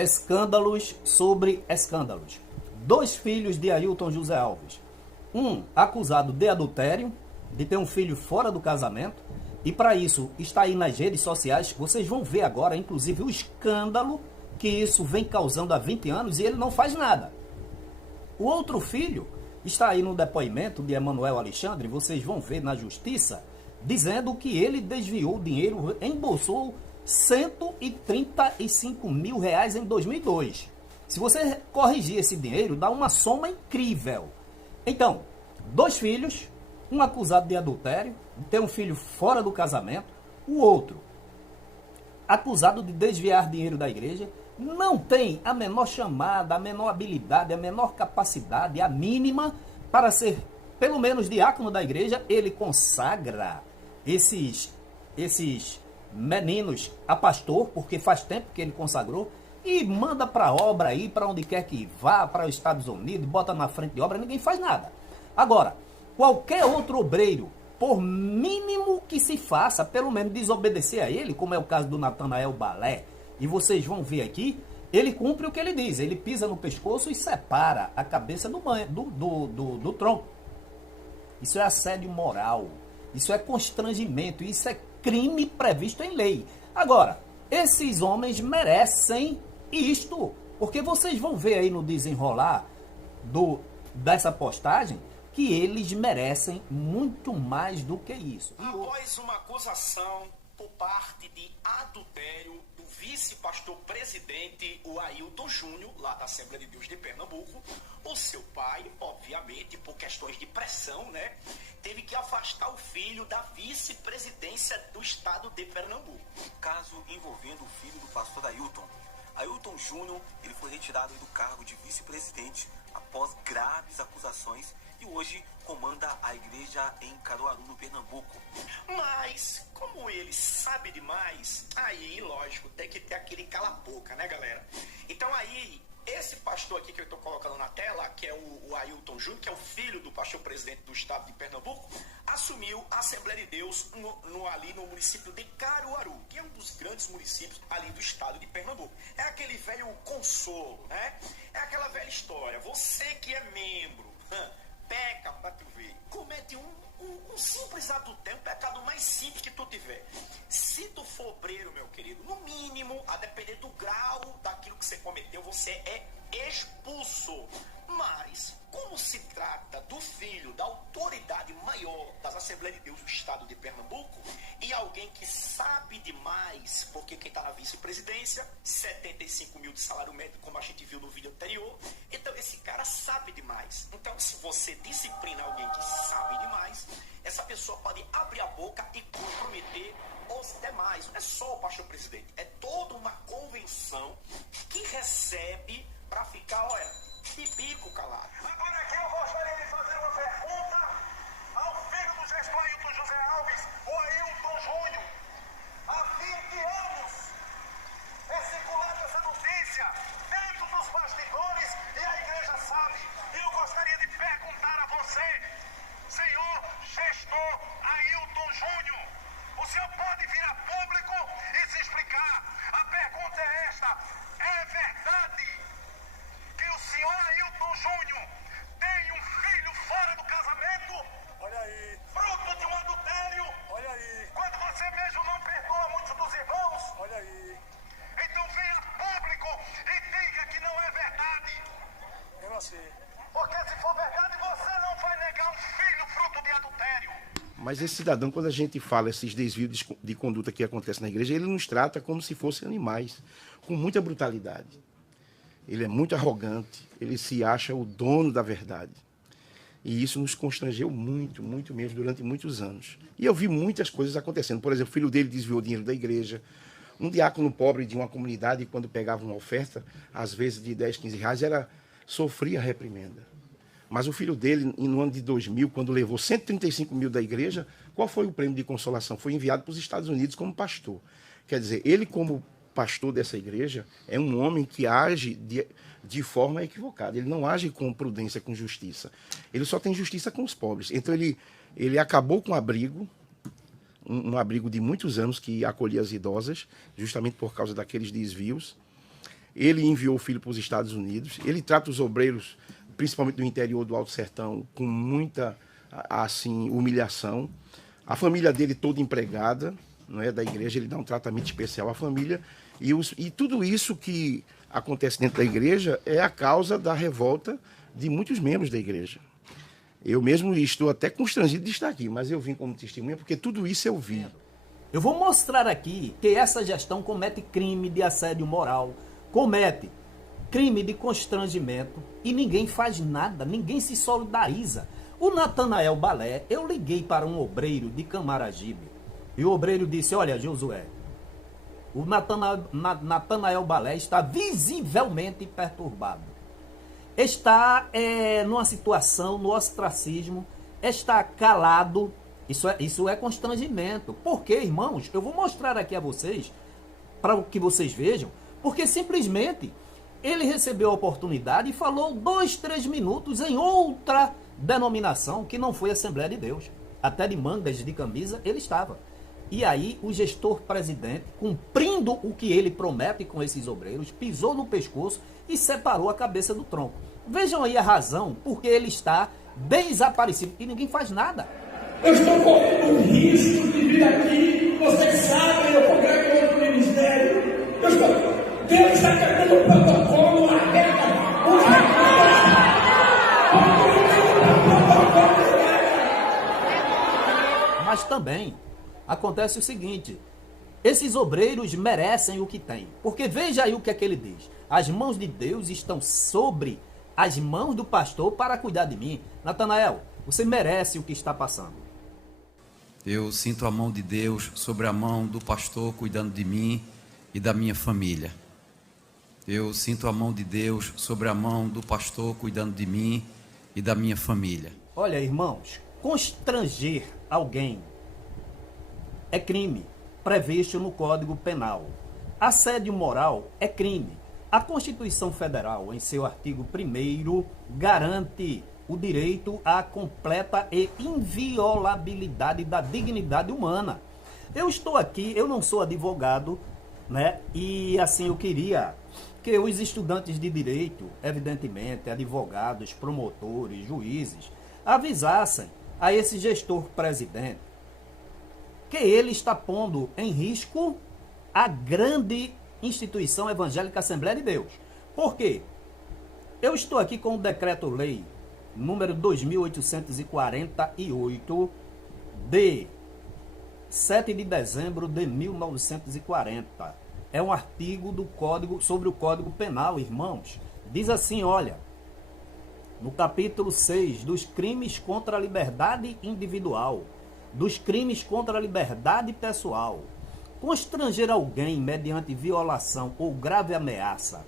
Escândalos sobre escândalos. Dois filhos de Ailton José Alves. Um acusado de adultério, de ter um filho fora do casamento. E para isso está aí nas redes sociais. Vocês vão ver agora, inclusive, o escândalo que isso vem causando há 20 anos e ele não faz nada. O outro filho está aí no depoimento de Emanuel Alexandre. Vocês vão ver na justiça, dizendo que ele desviou dinheiro, embolsou 135 mil reais em 2002. Se você corrigir esse dinheiro, dá uma soma incrível. Então, dois filhos, um acusado de adultério, de ter um filho fora do casamento, o outro acusado de desviar dinheiro da igreja, não tem a menor chamada, a menor habilidade, a menor capacidade, a mínima para ser, pelo menos, diácono da igreja. Ele consagra esses meninos a pastor, porque faz tempo que ele consagrou, e manda para a obra aí, para onde quer que vá, para os Estados Unidos, bota na frente de obra, ninguém faz nada. Agora, qualquer outro obreiro, por mínimo que se faça, pelo menos desobedecer a ele, como é o caso do Natanael Balé, e vocês vão ver aqui, ele cumpre o que ele diz, ele pisa no pescoço e separa a cabeça do tronco. Isso é assédio moral, isso é constrangimento, isso é crime previsto em lei. Agora, esses homens merecem isto, porque vocês vão ver aí no desenrolar dessa postagem que eles merecem muito mais do que isso. Após uma acusação por parte de adultério do vice-pastor presidente, o Ailton Júnior, lá da Assembleia de Deus de Pernambuco, o seu pai, obviamente, por questões de pressão, né, teve que afastar o filho da vice-presidência do estado de Pernambuco. Caso envolvendo o filho do pastor Ailton. Ailton Júnior, ele foi retirado do cargo de vice-presidente após graves acusações e hoje comanda a igreja em Caruaru, no Pernambuco. Mas, como ele sabe demais, aí, lógico, tem que ter aquele cala-boca, né, galera? Então aí, esse pastor aqui que eu estou colocando na tela, que é o Ailton Júnior, que é o filho do pastor presidente do estado de Pernambuco, assumiu a Assembleia de Deus ali no município de Caruaru, que é um dos grandes municípios ali do estado de Pernambuco. É aquele velho consolo, né? É aquela velha história. Você que é membro, peca pra tu ver, comete um simples adultério, um pecado mais simples que tu tiver. Se tu for obreiro, meu querido, no mínimo, a depender do grau daquilo que você cometeu, você é expulso. Mas, como se trata do filho da autoridade maior das Assembleias de Deus do estado de Pernambuco, e alguém que sabe demais, porque quem está na vice-presidência, 75 mil de salário médio, como a gente viu no vídeo anterior, então esse cara sabe demais. Então, se você disciplina alguém que sabe demais, essa pessoa pode abrir a boca e comprometer os demais. Não é só o pastor presidente, é toda uma convenção que recebe para ficar, olha, de bico calado. Agora aqui eu gostaria de fazer uma pergunta ao filho do gestor Ailton José Alves, o Ailton Júnior. Há 20 anos é circulada essa notícia dentro dos bastidores e a igreja sabe. E eu gostaria de perguntar a você, senhor gestor Ailton Júnior, o senhor pode vir a público e se explicar. A pergunta é esta: é verdade que o senhor Ailton Júnior tem um filho fora do casamento? Olha aí. Fruto de um adultério? Olha aí. Quando você mesmo não perdoa muitos dos irmãos? Olha aí. Então venha a público e diga que não é verdade. Eu não sei. Porque se for verdade, você não vai negar um filho fruto de adultério. Mas esse cidadão, quando a gente fala esses desvios de conduta que acontecem na igreja, ele nos trata como se fossem animais, com muita brutalidade. Ele é muito arrogante, ele se acha o dono da verdade. E isso nos constrangeu muito, muito mesmo, durante muitos anos. E eu vi muitas coisas acontecendo. Por exemplo, o filho dele desviou dinheiro da igreja. Um diácono pobre de uma comunidade, quando pegava uma oferta, às vezes de 10, 15 reais, sofria reprimenda. Mas o filho dele, no ano de 2000, quando levou 135 mil da igreja, qual foi o prêmio de consolação? Foi enviado para os Estados Unidos como pastor. Quer dizer, ele como pastor dessa igreja é um homem que age de forma equivocada. Ele não age com prudência, com justiça. Ele só tem justiça com os pobres. Então ele acabou com o abrigo, um abrigo de muitos anos que acolhia as idosas, justamente por causa daqueles desvios. ele enviou o filho para os Estados Unidos, ele trata os obreiros, principalmente do interior do Alto Sertão, com muita assim, humilhação. A família dele toda empregada, não é, da igreja, ele dá um tratamento especial à família. E tudo isso que acontece dentro da igreja é a causa da revolta de muitos membros da igreja. Eu mesmo estou até constrangido de estar aqui, mas eu vim como testemunha porque tudo isso eu vi. Eu vou mostrar aqui que essa gestão comete crime de assédio moral, comete crime de constrangimento e ninguém faz nada, ninguém se solidariza. O Natanael Balé, eu liguei para um obreiro de Camaragibe e o obreiro disse: olha, Josué, o Natanael Balé está visivelmente perturbado. Está numa situação, no ostracismo, está calado. Isso é constrangimento. Por quê, irmãos? Eu vou mostrar aqui a vocês, para que vocês vejam, porque simplesmente ele recebeu a oportunidade e falou 2, 3 minutos em outra denominação que não foi a Assembleia de Deus. Até de mangas de camisa ele estava. E aí o gestor presidente, cumprindo o que ele promete com esses obreiros, pisou no pescoço e separou a cabeça do tronco. Vejam aí a razão porque ele está desaparecido e ninguém faz nada. Eu estou correndo o risco de vir aqui, vocês sabem, eu congreguei outro ministério. Deus está quebrando o protocolo, a regra, Mas também acontece o seguinte: esses obreiros merecem o que têm. Porque veja aí o que é que ele diz: as mãos de Deus estão sobre as mãos do pastor para cuidar de mim. Natanael, você merece o que está passando. Eu sinto a mão de Deus sobre a mão do pastor cuidando de mim e da minha família. Eu sinto a mão de Deus sobre a mão do pastor cuidando de mim e da minha família. Olha, irmãos, constranger alguém é crime previsto no Código Penal. Assédio moral é crime. A Constituição Federal, em seu artigo 1º, garante o direito à completa e inviolabilidade da dignidade humana. Eu estou aqui, eu não sou advogado, né? E assim eu queria que os estudantes de direito, evidentemente, advogados, promotores, juízes, avisassem a esse gestor presidente que ele está pondo em risco a grande instituição evangélica Assembleia de Deus. Por quê? Eu estou aqui com o decreto-lei número 2848, de 7 de dezembro de 1940. É um artigo do Código, sobre o Código Penal, irmãos. Diz assim, olha, no capítulo 6, dos crimes contra a liberdade individual, dos crimes contra a liberdade pessoal, constranger alguém mediante violação ou grave ameaça,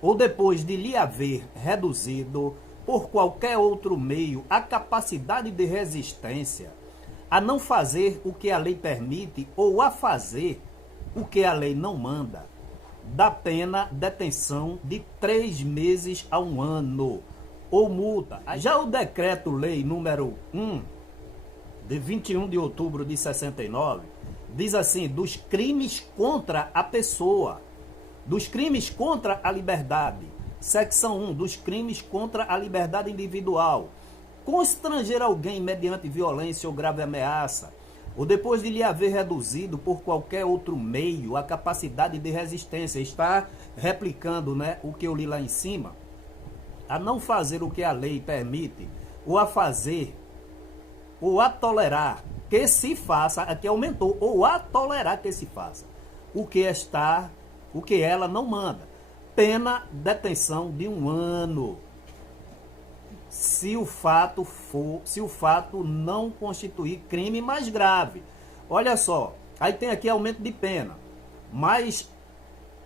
ou depois de lhe haver reduzido por qualquer outro meio a capacidade de resistência, a não fazer o que a lei permite ou a fazer o que a lei não manda, dá pena detenção de 3 meses a 1 ano, ou multa. Já o decreto-lei número 1, de 21 de outubro de 69, diz assim: dos crimes contra a pessoa, dos crimes contra a liberdade. Seção 1, dos crimes contra a liberdade individual. Constranger alguém mediante violência ou grave ameaça, ou depois de lhe haver reduzido por qualquer outro meio a capacidade de resistência. Está replicando, né, o que eu li lá em cima. A não fazer o que a lei permite, ou a fazer, ou a tolerar que se faça, aqui aumentou, ou a tolerar que se faça o que ela não manda. Pena detenção de 1 ano. Se o fato não constituir crime mais grave. Olha só, aí tem aqui aumento de pena. Mas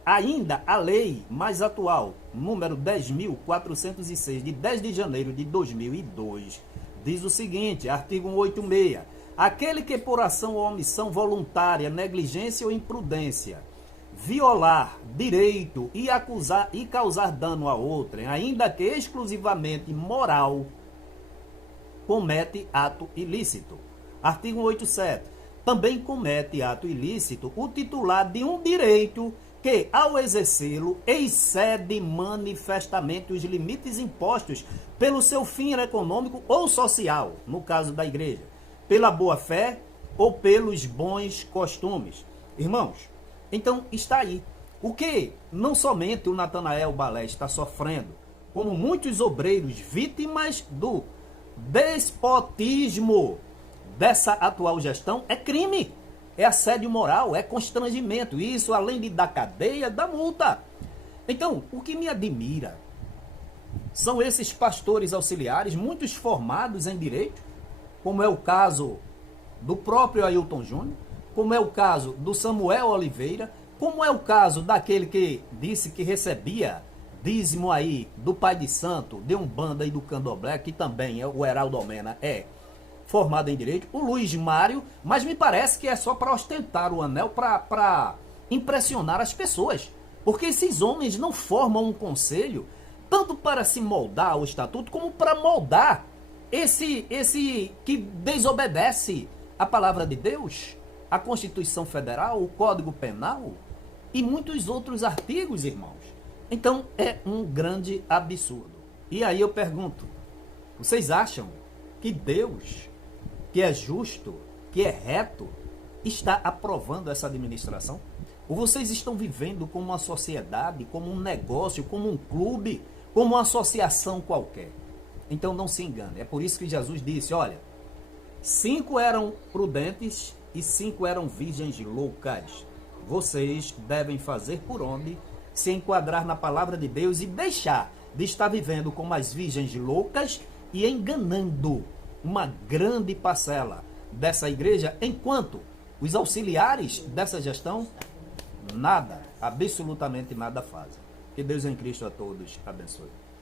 ainda a lei mais atual, número 10.406, de 10 de janeiro de 2002, diz o seguinte, artigo 186. Aquele que por ação ou omissão voluntária, negligência ou imprudência, violar direito e causar dano a outrem, ainda que exclusivamente moral, comete ato ilícito. Artigo 187. Também comete ato ilícito o titular de um direito que, ao exercê-lo, excede manifestamente os limites impostos pelo seu fim econômico ou social, no caso da igreja, pela boa-fé ou pelos bons costumes. Irmãos, então está aí. O que não somente o Natanael Balé está sofrendo, como muitos obreiros vítimas do despotismo dessa atual gestão, é crime, é assédio moral, é constrangimento. Isso, além de dar cadeia, dá multa. Então, o que me admira são esses pastores auxiliares, muitos formados em direito, como é o caso do próprio Ailton Júnior, como é o caso do Samuel Oliveira, como é o caso daquele que disse que recebia dízimo aí do Pai de Santo, de Umbanda e do Candomblé, que também é o Heraldo Almena, é formado em direito, o Luiz Mário, mas me parece que é só para ostentar o anel, para impressionar as pessoas, porque esses homens não formam um conselho tanto para se moldar ao estatuto, como para moldar esse que desobedece a palavra de Deus, a Constituição Federal, o Código Penal e muitos outros artigos, irmãos. Então é um grande absurdo. E aí eu pergunto, vocês acham que Deus, que é justo, que é reto, está aprovando essa administração? Ou vocês estão vivendo como uma sociedade, como um negócio, como um clube, como uma associação qualquer? Então não se engane. É por isso que Jesus disse, olha, 5 eram prudentes e 5 eram virgens loucas. Vocês devem fazer por onde se enquadrar na palavra de Deus e deixar de estar vivendo como as virgens loucas e enganando uma grande parcela dessa igreja, enquanto os auxiliares dessa gestão nada, absolutamente nada fazem. Que Deus em Cristo a todos abençoe.